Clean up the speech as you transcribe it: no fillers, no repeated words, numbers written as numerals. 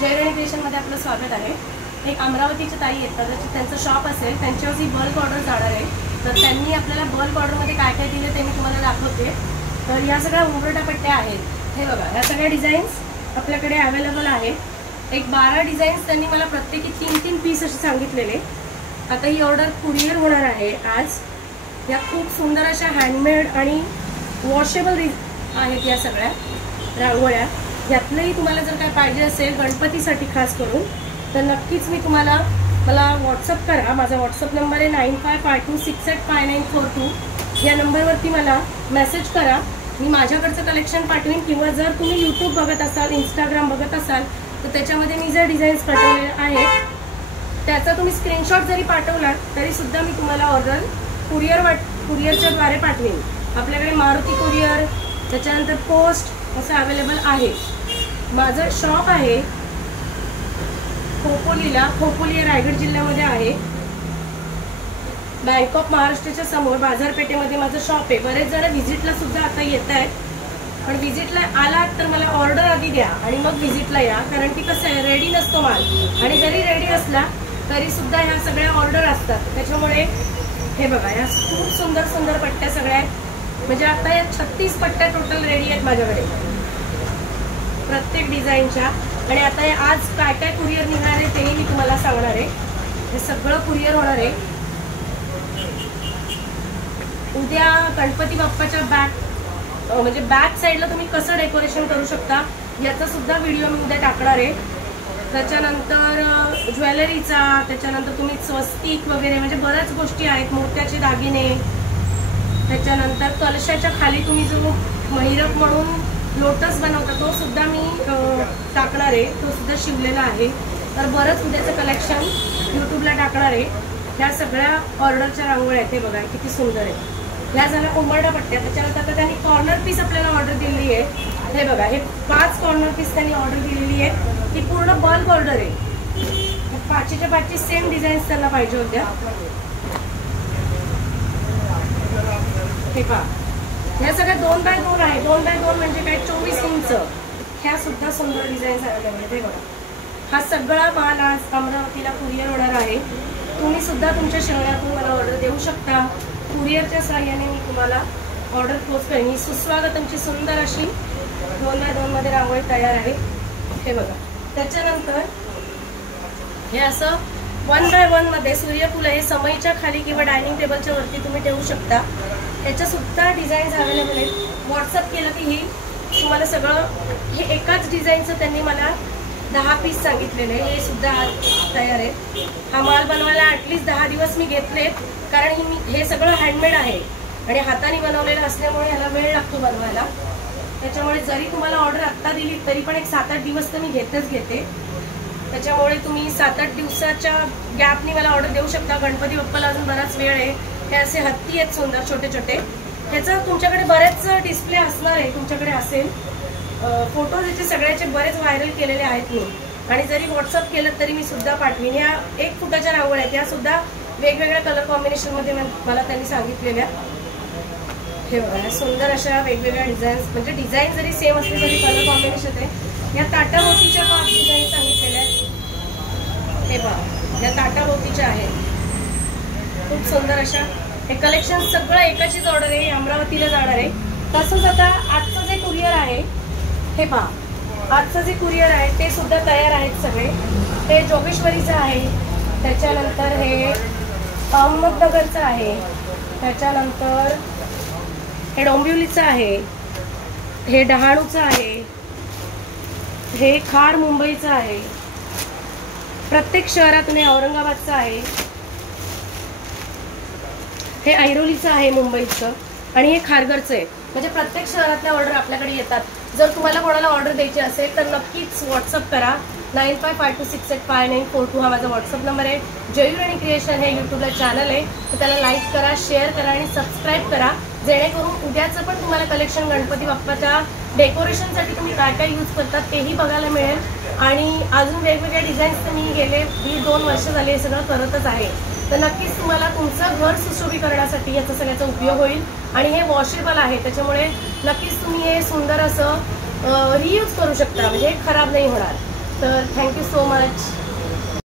जयराणी क्रिएशनमध्ये आपलं स्वागत आहे। एक अमरावतीची ताई येतात, त्यांचं शॉप असेल, त्यांच्यावर जी बल्क ऑर्डर जाणार आहे, तर त्यांनी आपल्याला बल्क ऑर्डरमध्ये काय काय दिलं ते मी तुम्हाला दाखवते। तर या सगळ्या उंबरठा पट्ट्या आहेत, हे बघा, या सगळ्या डिझाईन्स आपल्याकडे अवेलेबल आहेत। एक 12 डिझाईन्स त्यांनी मला प्रत्येकी 3-3 पीस असे सांगितलेले। आता ही ऑर्डर कुरिअर होणार आहे आज। या खूप सुंदर अशा हँडमेड आणि वॉशेबल आहेत या सगळ्या रांगोळ्या। यातलंही तुम्हाला जर काय पाहिजे असेल गणपतीसाठी खास करून, तर नक्कीच मला व्हॉट्सअप करा। माझा व्हॉट्सअप नंबर आहे 9552685942। या नंबरवरती मला मेसेज करा, मी माझ्याकडचं कलेक्शन पाठवीन। किंवा जर तुम्ही यूट्यूब बघत असाल, इंस्टाग्राम बघत असाल, तर त्याच्यामध्ये मी जर डिझाईन्स पाठवले आहेत त्याचा तुम्ही स्क्रीनशॉट जरी पाठवला तरी सुद्धा मी तुम्हाला ऑर्डर कुरिअरच्या द्वारे पाठवेन। आपल्याकडे मारुती कुरिअर, त्याच्यानंतर पोस्ट असं अवेलेबल आहे। माझं शॉप आहे खोपोली रायगड जिल्ह्यामध्ये आहे। बँक ऑफ महाराष्ट्राच्या समोर बाजारपेठेमध्ये माझं शॉप आहे। बरेच जण व्हिजिटला सुद्धा आता येत आहेत, पण व्हिजिटला आलात तर मला ऑर्डर आधी द्या आणि मग व्हिजिटला या, कारण की कसं आहे, रेडी नसतो माल, आणि जरी रेडी असला तरी सुद्धा ह्या सगळ्या ऑर्डर असतात। त्याच्यामुळे हे बघा, या खूप सुंदर सुंदर पट्ट्या सगळ्या आहेत। म्हणजे आता या 36 पट्ट्या टोटल रेडी आहेत माझ्याकडे प्रत्येक डिझाईनच्या। आणि आता आज काय काय कुरिअर निघणार आहे तेही मी तुम्हाला सांगणार आहे। हे सगळं कुरिअर होणार आहे उद्या। गणपती बाप्पाच्या म्हणजे बॅक साईडला तुम्ही कसं डेकोरेशन करू शकता याचा सुद्धा व्हिडिओ मी उद्या टाकणार आहे। त्याच्यानंतर ज्वेलरीचा, त्याच्यानंतर तुम्ही स्वस्तिक वगैरे, म्हणजे बऱ्याच गोष्टी आहेत, मोत्याचे दागिने, त्याच्यानंतर कलशाच्या खाली तुम्ही जो महिरप म्हणून लोटस बनवता तो सुद्धा मी टाकणार आहे, तो सुद्धा शिवलेला आहे। तर बरंच उद्याचं कलेक्शन यूट्यूबला टाकणार आहे। ह्या सगळ्या ऑर्डरच्या रांगोळ्या आहेत, हे बघा किती सुंदर आहे। ह्या झाल्या उंबरठा पट्ट्या। त्याच्यानंतर आता त्यांनी कॉर्नर पीस आपल्याला ऑर्डर दिलेली आहे, हे बघा, हे 5 कॉर्नर पीस त्यांनी ऑर्डर दिलेली आहे। ती पूर्ण बल्क ऑर्डर आहे। 5च्या 5 सेम डिझाईन्स त्यांना पाहिजे होत्या। हे पहा, ह्या सगळ्या 2x2 आहे। 2x2 म्हणजे काय, 24 इंच। ह्या सुद्धा सुंदर डिझाईन्स अवेलेबल आहेत, हे बघा। हा सगळा माल आज अमरावतीला कुरिअर होणार आहे। तुम्ही सुद्धा तुमच्या शहरातून मला ऑर्डर देऊ शकता। कुरिअरच्या सहाय्याने मी तुम्हाला ऑर्डर पोच करेन। ही सुस्वागतमची सुंदर अशी 2x2 मध्ये रांगोळी तयार आहे, हे बघा। त्याच्यानंतर हे असं 1x1 मध्ये सूर्यफूल आहे, समईच्या खाली किंवा डायनिंग टेबलच्या वरती तुम्ही ठेवू शकता। याच्या सुद्धा डिझाईन्स अवेलेबल आहेत। व्हॉट्सअप केलं की ही तुम्हाला सगळं, हे एकाच डिझाईनचं त्यांनी मला 10 पीस सांगितलेले, हे सुद्धा तयार आहे। हा माल बनवायला ॲटलिस्ट 10 दिवस मी घेतलेत, कारण हे सगळं हँडमेड आहे आणि हाताने बनवलेलं असल्यामुळे ह्याला वेळ लागतो बनवायला। त्याच्यामुळे जरी तुम्हाला ऑर्डर आत्ता दिली तरी पण एक 7-8 दिवस तर मी घेते। त्याच्यामुळे तुम्ही 7-8 दिवसाच्या गॅपनी मला ऑर्डर देऊ शकता। गणपती बाप्पाला अजून बराच वेळ आहे। हे असे हत्ती आहेत सुंदर छोटे छोटे। ह्याचा तुमच्याकडे बरेच डिस्प्ले असणार आहे, तुमच्याकडे असेल। फोटोज याचे सगळ्याचे बरेच व्हायरल केलेले आहेत मी, आणि जरी व्हॉट्सअप केलं तरी मी सुद्धा पाठवीन। ह्या 1 फुटाच्या रांगोळ्या आहेत, या सुद्धा वेगवेगळ्या कलर कॉम्बिनेशनमध्ये मला त्यांनी सांगितलेल्या। हे बघा, सुंदर अशा वेगवेगळ्या डिझाईन्स, म्हणजे डिझाईन जरी सेम असले तरी कलर कॉम्बिनेशन आहे। या ताटाभोवतीच्या 5 डिझाईन सांगितलेल्या आहेत, हे बघा, या ताटाभोवतीच्या आहेत खूप सुंदर अशा। हे कलेक्शन सगळं एकाचीच ऑर्डर आहे, अमरावतीला जाणार आहे। तसंच आता आजचं जे कुरिअर आहे, हे पहा, आजचं जे कुरिअर आहे ते सुद्धा तयार आहेत सगळे। ते जोगेश्वरीचं आहे, त्याच्यानंतर हे अहमदनगरचं आहे, त्याच्यानंतर हे डोंबिवलीचं आहे, हे डहाणूचं आहे, हे खार मुंबईचं आहे, प्रत्येक शहरातून हे औरंगाबादचं आहे, हे ऐरोलीचं आहे मुंबईचं, आणि हे खारघरचं आहे। म्हणजे प्रत्येक शहरातल्या ऑर्डर आपल्याकडे येतात। जर तुम्हाला कोणाला ऑर्डर द्यायची असेल तर नक्कीच व्हॉट्सअप करा। 9552685942 हा माझा व्हॉट्सअप नंबर आहे। जयराणी क्रिएशन हे यूट्यूबला चॅनल आहे, तर त्याला लाईक करा, शेअर करा आणि सबस्क्राईब करा, जेणेकरून उद्याचं पण तुम्हाला कलेक्शन गणपती बाप्पाच्या डेकोरेशनसाठी तुम्ही काय काय यूज करतात तेही बघायला मिळेल। आणि अजून वेगवेगळ्या डिझाईन्स तर मी गेले 1.5-2 वर्ष झाले हे सगळं करतच आहे। तर नक्कीच तुम्हाला तुमचं घर सुशोभीकरणासाठी याचा सगळ्याचा उपयोग होईल। आणि हे वॉशेबल आहे, त्याच्यामुळे नक्कीच तुम्ही हे सुंदर असं रियूज करू शकता, म्हणजे खराब नाही होणार। तर थँक्यू सो मच.